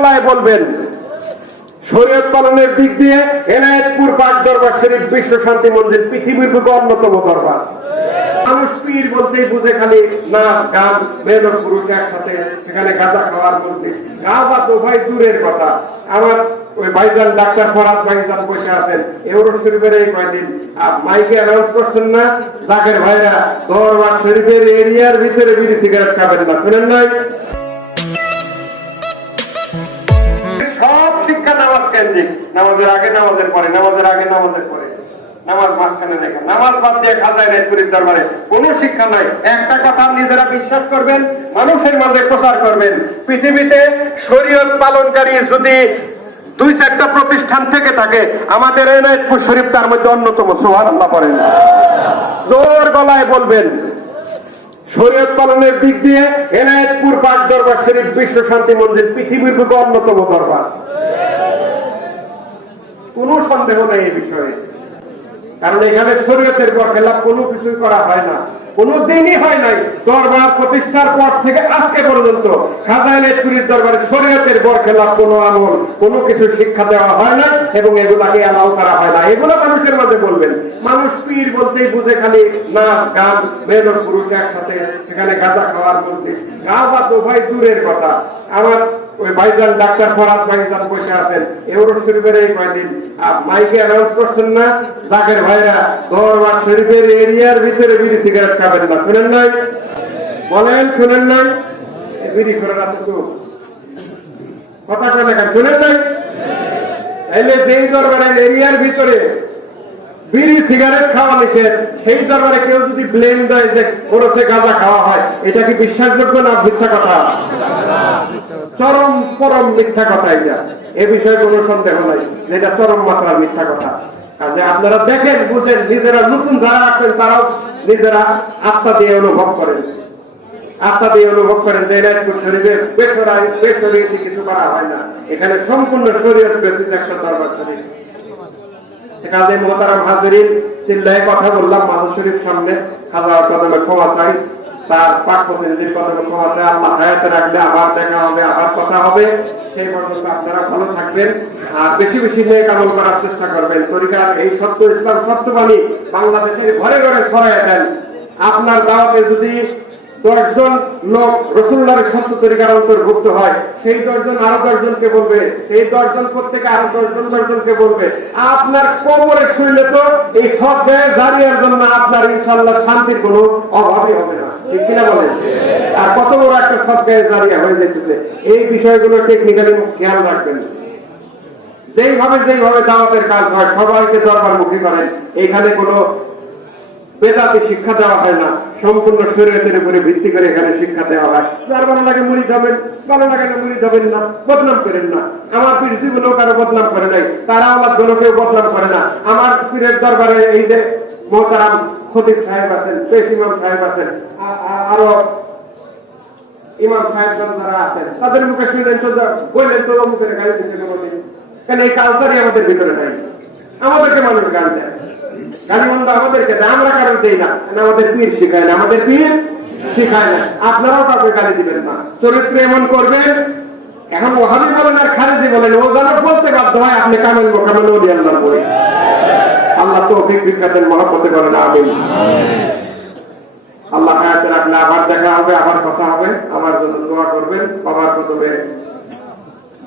গলায় বলবেন, শরীয়ত পালনের দিক দিয়ে এনায়েতপুর পাক দরবার শরীফ বিশ্ব শান্তি মন্দির পৃথিবীর বুকে অন্যতম দরবার। মানুষ পীর বলতেই বুঝে খালি নাচ, গান, মেয়ে পুরুষ একসাথে সেখানে গাঁজা খাওয়ার মধ্যে গাঁজা তো ভাই দূরের কথা। আমার ওই ভাইজান ডাক্তার ফরাদ ভাইজান বসে আছেন। এউরো শরীফের এই কয়দিন। মাইকে অ্যানাউন্স করছেন না, জাকের ভাইরা দরবার শরীফের এরিয়ার ভিতরে বিড়ি সিগারেট খাবেন না। শুনেন নাই? নামাজের আগে নামাজের পরে, নামাজের আগে নামাজের পরে। মানুষের মাঝে প্রচার করবেন। পৃথিবীতে পালনকারী যদি দুই চারটা প্রতিষ্ঠান থেকে থাকে, আমাদের এনায়তপুর শরীফ তার মধ্যে অন্যতম সোহান আল্লাহ করেন জোর গলায় বলবেন, শরীয়ত পালনের দিক দিয়ে এনায়েতপুর পাক দরবার শরীফ বিশ্ব শান্তি মন্দির পৃথিবীর বুকে অন্যতম দরবার। কোনো সন্দেহ নেই এই বিষয়ে। কারণ এখানে শরীয়তের পক্ষে কোনো কিছুই করা হয় না। হয় নাই দরবার প্রতিষ্ঠার পর থেকে আজকে পর্যন্ত দরবারে শরীয়তের বরখেলাপ কোনো আমল, কোনো কিছু শিক্ষা দেওয়া হয় না এবং এগুলাকে অ্যালাউ করা হয় না এগুলো মানুষের মাঝে বলবেন। মানুষ পীর বলতেই বুঝে খালি নাচ, গান পুরুষ একসাথে, সেখানে গাঁজা খাওয়ার গাঁজা তো ভাই দূরের কথা। আমার ওই ভাইজান, ডাক্তার ফরাদ ভাইজান বসে আছেন। এউরো শরীফের এই কয়দিন। মাইকে অ্যানাউন্স করছেন না, জাকের ভাইরা দরবার শরীফের এরিয়ার ভিতরে বিড়ি সিগারেট খাবেন না শুনেন নাই? বলেন শুনেন নাই? বিড়ি করে আছে তো কথা কয় না কেন? শুনেন নাই? তাইলে যেই দরবারের এরিয়ার ভিতরে বিড়ি, সিগারেট খাওয়া নিষেধ, সেই দরবারে কেউ যদি ব্লেম দেয় যে খরচে গাঁজা খাওয়া হয়, এটা কি বিশ্বাসযোগ্য না মিথ্যা কথা? চরম, পরম মিথ্যা কথা এটা। এ বিষয়ে কোনো সন্দেহ নাই এটা চরম মাত্রার মিথ্যা কথা। কাজে আপনারা দেখেন, বুঝেন, নিজেরা নতুন যারা আছেন তারাও নিজেরা আত্মা দিয়ে অনুভব করেন। আত্মা দিয়ে অনুভব করেন যে এনায়তপুর শরীফে বেসরাই বেসরিয়ে কিছু করা হয় না। এখানে সম্পূর্ণ শরীয়ত বেসিস একশো দরবার শরীফ কাজে মোহতারাম হাজরিন, চিল্লায় কথা বললাম মাদুর শরীফ সামনে। খাজা কদমে ক্ষমা চাই তার পাক প্রতিনিধির কথা ক্ষমা আছে আল্লাহ হায়াতে রাখলে আবার দেখা হবে, আবার কথা হবে। সেই পর্যন্ত আপনারা ভালো থাকবেন আর বেশি বেশি নিয়ে কামল করার চেষ্টা করবেন। তরিকার এই সত্য ইসলাম সত্যবাণী বাংলাদেশের ঘরে ঘরে ছড়াই দেন। আপনার দাওয়াতে যদি দশজন লোক রসুল্লাহর সত্য তরিকার অন্তর্ভুক্ত হয়। সেই দশজন আরও দশজনকে বলবে, সেই দশজন প্রত্যেকে আরও দশজন, দশজনকে বলবে। আপনার কোমরে শুনলে তো এই সব জায়গায় দাঁড়িয়ে জন্য আপনার ইনশাল্লাহ শান্তির কোনো অভাবই হবে না। ঠিক কিনা বলেন? আর কত বড় একটা সব জায়গায় দাঁড়িয়ে হয়ে যেতেছে। এই বিষয়গুলো টেকনিক্যালি খেয়াল রাখবেন। যেইভাবে যেইভাবে দাওয়াতের কাজ হয়, সবাইকে দরবারমুখী করেন। এখানে কোনো বেদাতে শিক্ষা দেওয়া হয় না। সম্পূর্ণ শরীয়তের উপরে ভিত্তি করে এখানে শিক্ষা দেওয়া হয়। যার ভালো লাগে মুড়ি হবেন ভালো লাগে না মুড়ি হবেন না, বদনাম করেন না। আমার পীর জীবনেও কারও বদনাম করে নাই, তারা আমার কোনো কেউ বদনাম করে না। আমার পীরের দরবারে এই যে মোহতারাম খতিব সাহেব আছেন পেশ ইমাম সাহেব আছেন আরও ইমাম সাহেব যারা আছেন, তাদের মুখে শুনলেন তো বললেন তো মুখের গাড়ি দিতে কেন এই কালচারই আমাদের ভিতরে নাই। আমাদেরকে মানুষ গান দেয়। গালি মন্দ আমাদেরকে দেয়, আমরা কারণ দেই না। আমাদের পীর শিখায় না? আমাদের পীর শিখায় না। আপনারাও কাউকে গালি দিবেন না। চরিত্র এমন করবেন, এখন ওহাবি বলেন আর খারেজি বলেন, ও যেন বলতে বাধ্য হয়, আপনি কামেল মোকামেল ওলি আল্লাহ বলে। আল্লাহ তো অভিক বিজ্ঞানের মহাপতে করেন আমিন। আল্লাহ হায়াতে রাখলে আবার দেখা হবে, আবার কথা হবে আমার জন্য দোয়া করবেন, বাবার প্রথমে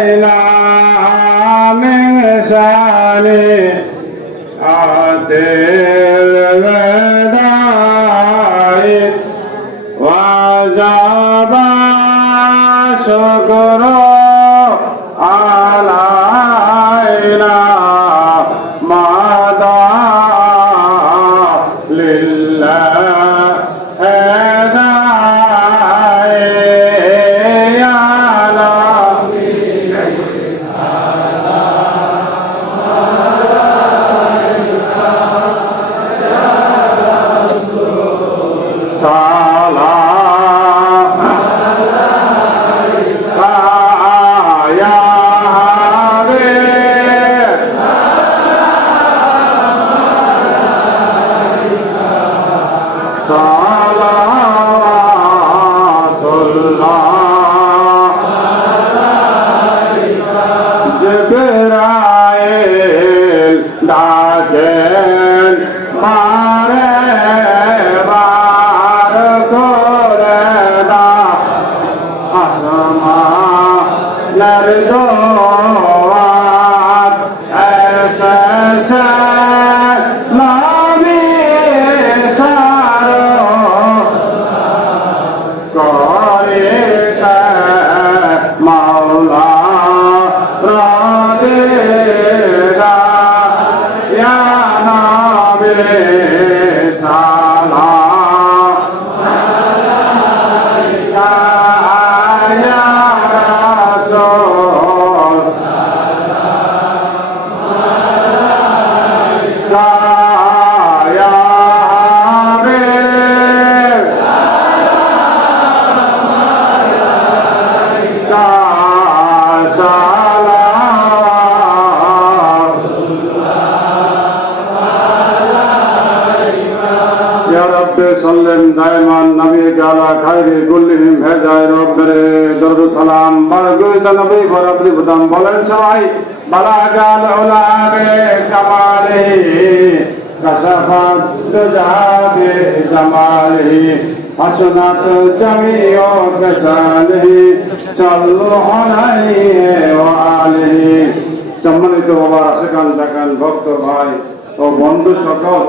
la নরদোয়াত সাল্লেম দায়মান নবী গালা খাইরে গুল্লিহিম ভেজায় সালাম নবী বরাবরি বুদাম বলেন সবাই, বালা গাল কামালে কাশাফাত জামালে হাসনাত সম্মানিত বাবা, রাশেকান জাকান ভক্ত ভাই ও বন্ধু সকল